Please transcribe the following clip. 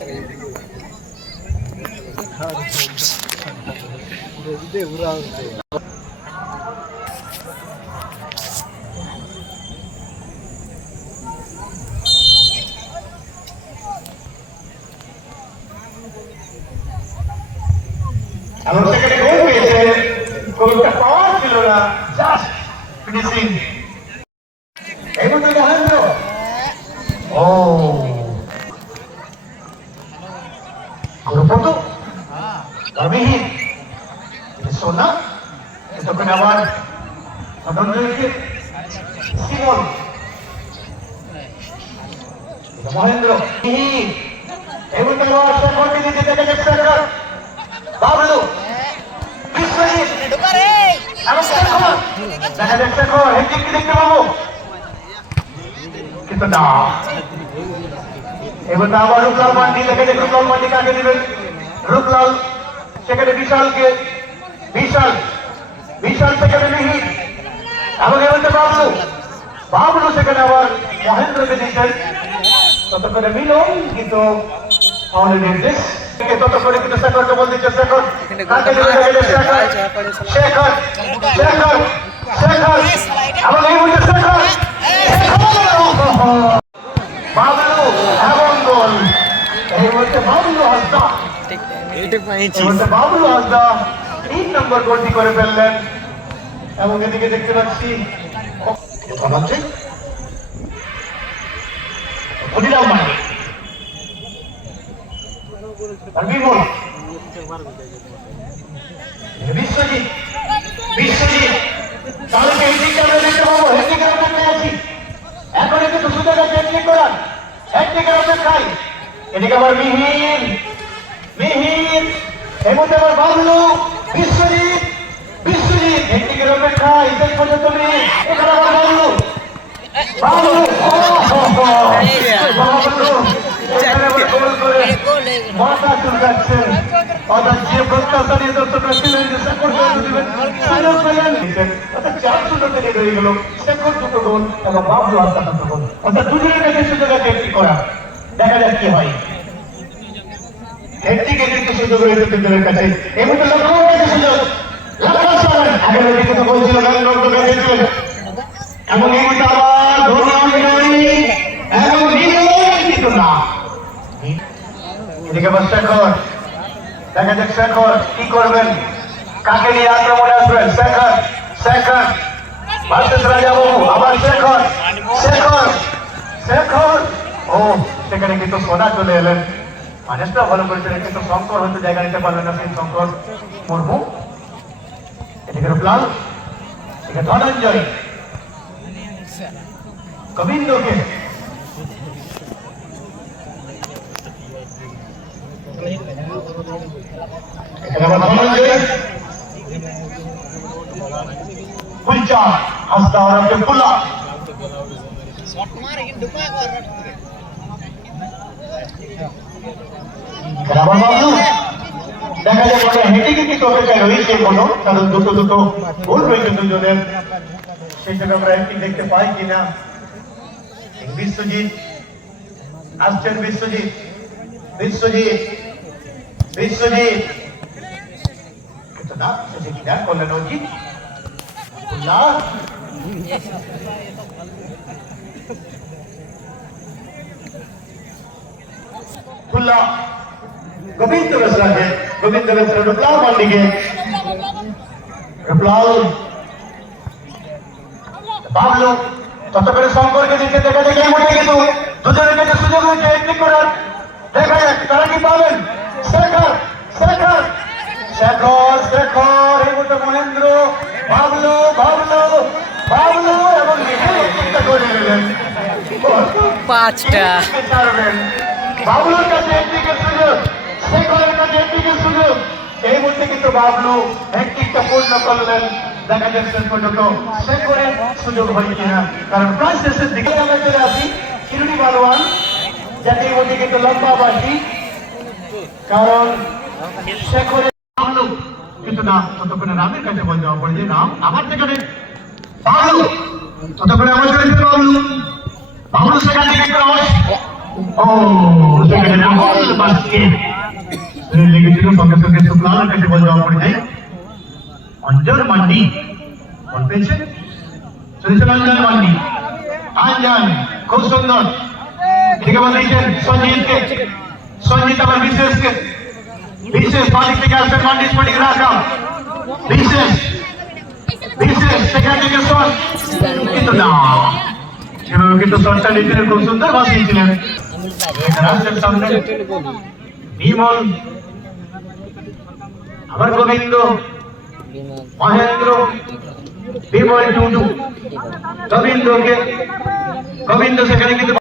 এবং সেখানে গোল পেয়েছে, গোলটা পাওয়ার ছিল না, জাস্ট ফিনিশিং। এই মধ্যে মহেন্দ্র, ও গুরুপত রবিহীন সোনা, এতক্ষণে আবার সিমন, মহেন্দ্র এই মধ্যে বাবলু বিশ্বজিৎ এবং দেখা যাচ্ছে দেখতে পাবো, কিন্তু না। এবার আবার রূপলাল মান্ডি, দেখা যাচ্ছে রূপলাল মান্ডি কাকে দিবেন, রূপলাল সেখানে বিশালকে, বিশাল সেখানে মিহির এবং এবার বাবলু সেখানে আবার মহেন্দ্রকে দিচ্ছেন। ততক্ষণে মিলন কিন্তু আমাদের নির্দেশ ততক্ষণে কিন্তু শেখরকে বল দিচ্ছে, শেখর এবং এই মুহূর্তে শেখর বাবলু এবং গোল। এই মুহূর্তে বাবলু হাসদা, বাবলু হাসদা 3 নম্বর গোলটি করে ফেললেন। এবং এদিকে দেখতে পাচ্ছি অনিরাম মান্ডি, বিশ্বজিৎ তাহলে এই দিকটা আমরা দেখতে পাবো। হ্যান্ডিক্যাপ অপেক্ষায় আছি, এখন কিন্তু সুযোগ আছে হ্যান্ডিক করার, হ্যান্ডিক্যাপ অপেক্ষায়। এদিকে আবার মিহির, এই মধ্যে আবার বাবলু, বিশ্বজিৎ হ্যান্ডিকের অপেক্ষায়। শেষ পর্যন্ত এখানে আবার বাবলু মাথা চুলকাচ্ছেন, অর্থাৎ যে প্রত্যাশা নিয়ে দর্শকরা ছিলেন যে শেখর দিবেন, অর্থাৎ 4-0 থেকে বেরিয়ে গেল। শেখর 2 গোল এবং বাবলু হাসদা 2 গোল, অর্থাৎ দুজনের কাছে সুযোগ আছে একটি করা। দেখা যাক কি হয়। একদিকে কিন্তু সুযোগ রয়েছে দুজনের কাছে। এই মুহূর্তে লক্ষ্য সুযোগ, আগের দিকে তো বলছিল এবং এই মুহূর্তে আবার এবং কিন্তু না। এদিকে আবার শেখর, দেখা যাক শেখর কি করবেন, কাকে নিয়ে আক্রমণে আসবেন। শেখর ভার্সেস রাজাবাবু, আবার শেখর, ও সেখানে কিন্তু সোনা চলে এলেন। মানুষটা ভালো করেছিলেন, কিন্তু শঙ্কর হয়তো জায়গা নিতে পারলেন না। সেই শঙ্কর মুর্মু, এদিকে রূপলাল, এদিকে ধনঞ্জয়, গোবিন্দকে ফুলচা হাসদা और अपने फुल्ला দেখা যায় হেঁটে কিন্তু অপেক্ষায় রয়েছে কোনো, কারণ দুটো গোল রয়েছে দুজনের। সেটাকে আমরা একটি দেখতে পাই কিনা। বিশ্বজিৎ আসছেন, বিশ্বজিৎ কিন্তু না, সেটা কি না করলেন অজিত खुला गोविंद मिश्रा के, रुपलाल मांडी के, बाबलू ততক্ষণে শঙ্করকে দিচ্ছে। দেখা যাক এই মুহূর্তে কিন্তু দুজনের কাছে সুযোগ হয়েছে একটি করার। দেখা যাক তারা কি পাবেন। শেখর এই মুহূর্তে মহেন্দ্র, বাবলু এবং চিন্তা করে নিলেন 5টা। বাবলুর কাছে একদিকে সুযোগ, শেখরের কাছে একদিকে সুযোগ। এই মুহূর্তে কিন্তু বাবলু হ্যাট্রিকটা পূর্ণ করলেন। দেখা যাচ্ছে পর্যন্ত শেখরের সুযোগ হয় কিনা, কারণ প্রায় শেষের দিকে আমরা চলে আসি। শিরুনি বালোয়ান যাকে এই মধ্যে কিন্তু লম্বা বাসি, কারণ শেখরের বাবলু কিন্তু না। ততক্ষণে রামের কাছে বল যাওয়া পড়ে যে রাম আমার সেখানে বাবলু, ততক্ষণে আমার চলেছে বাবলু সেখান থেকে ও সেখানে ডাবল বাস্কেট লেগেছিল, সঙ্গে সঙ্গে শুক্লার কাছে বল জমা পড়ে যায়। অঞ্জন মান্ডি বল পেয়েছে, চলেছেন অঞ্জন মান্ডি। অঞ্জন খুব সুন্দর, এদিকে বল দিয়েছেন সঞ্জিতকে, সঞ্জিত আবার বিশেষকে, বিশেষ বাদিক থেকে আসছেন মান্ডি স্পোর্টিং রাখা, বিশেষ বিশেষ সেখান থেকে শট, কিন্তু না সেভাবে কিন্তু শটটা নিয়েছিলেন, খুব সুন্দর বাসিয়েছিলেন। এখানে আসছেন সামনে বিমল, আবার গোবিন্দ, মহেন্দ্র, বিমল টুডু, গোবিন্দ সেখানে কিন্তু